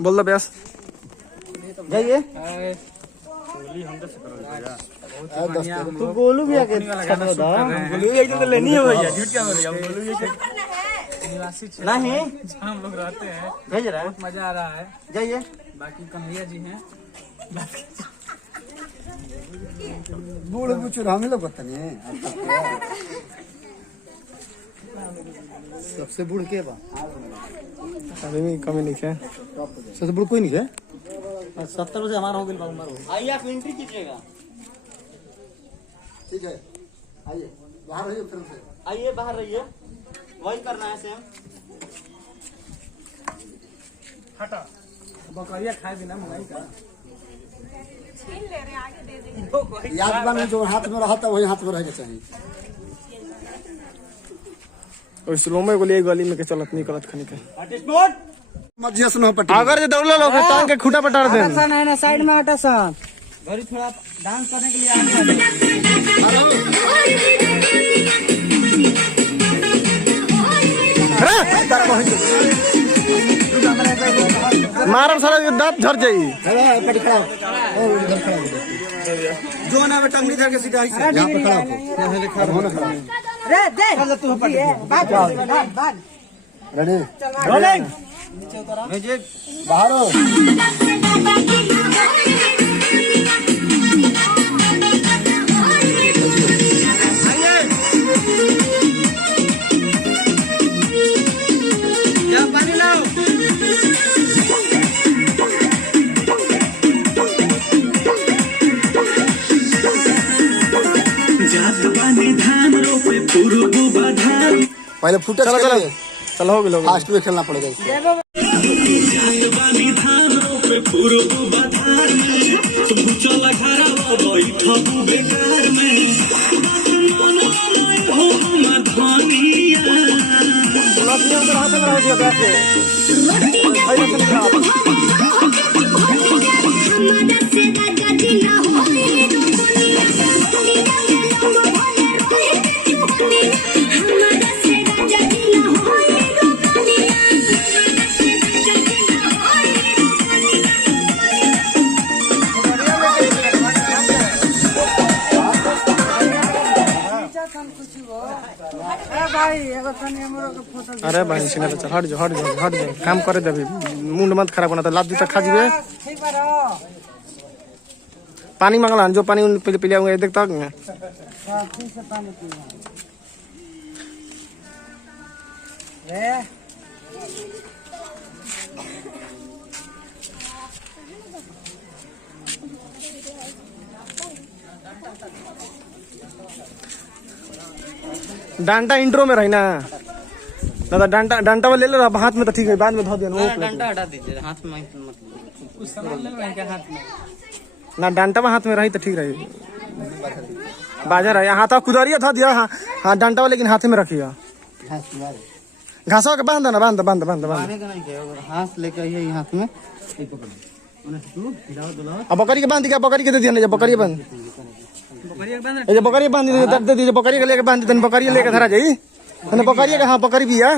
बोल दो ब्यास जाइए। तू गोलू भी आके लेनी है भैया, झूठ क्या बोल रही है? नहीं हम लोग रहते हैं, भेज रहा है, बहुत मजा आ रहा है। जाइए। बाकी कन्हैया जी हैं, बूढ़ बुजुर्ग हम लोग पता नहीं। सबसे बूढ़ के बा आदमी कमी नहीं है, सबसे बूढ़ कोई नहीं है। 70 से हमारा हो गया उम्र हो। आइए आप एंट्री कीजिएगा। ठीक है, आइए बाहर रहिए फिर से। आइए बाहर रहिए, वही करना है सेम। बकरिया खाए बिना मंगाई का। याद बन जो हाथ में रहा था वही हाथ में रहना चाहिए। और स्लोमे को लिए गली में के चलत नहीं करत खनी के मध्य सुनो पट्टी अगर जे दौड़ले लोग टांग के खूटा पटार दे। सन है ना साइड में हटा सन। गरी थोड़ा डांस करने के लिए मारम सारा दांत झड़ जाई। जो ना में टंगड़ी धर के सीधा यहाँ पे खड़ा हो। रे दे तू बात बात रेडी रोलिंग म्यूजिक बाहर हो। पहले फुटे चलो चलो चलो हो गए फास्ट में खेलना पड़ेगा इसको। अरे भाई सिंह तो हट जा काम करे दे। मुंड मत खराब होना तो लाद दी तक खा जीवे। पानी मांगला जो पानी पीले पीले होंगे देखता हूँ। डांटा इंट्रो में रही ना दादा, डांटा वाले ले लो हाथ में तो ठीक है, बाद में धो देना। डंडा हटा दीजिए, हाथ में मत। कुछ सामान ले रहे हैं हाथ में। ना डांटा में हाथ में रही तो ठीक रही। बाजार है हाथ कुदारिया धो दिया। हाँ हाँ डांटा वाले लेकिन हाथ में रखिए। घासों के बांध ना, बांध बांध बांध बांध। हाथ लेके आइए हाथ में। अब बकरी के बांध दिया, बकरी के दे दिया। बकरी बांध बकरी बांध दे दीजिए। बकरी के लेके बांध दे, बकरी लेके धरा जाई। बकरी का हाँ बकरी भी है।